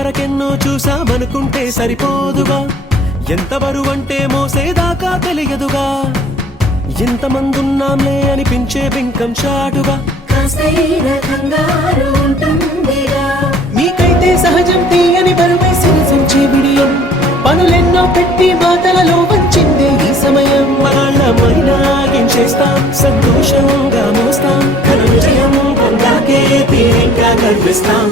ఇంతవరకెన్నో చూసామనుకుంటే సరిపోదుగా, ఎంత బరువంటే మోసేదాకా తెలియదుగా, ఇంతమందున్నాంలే అనిపించే బింకం చాటుగా మీకైతే సహజం తీయని బరువై సిరిసించే బిడియం, పనులెన్నో పెట్టి మాటలలో వంచిందే ఈ సమయం. వాళ్ళమైనా ఏం చేస్తాం, సంతోషంగా మోస్తాం, ఘన విజయం పొందాకే తీరిక గర్విస్తాం.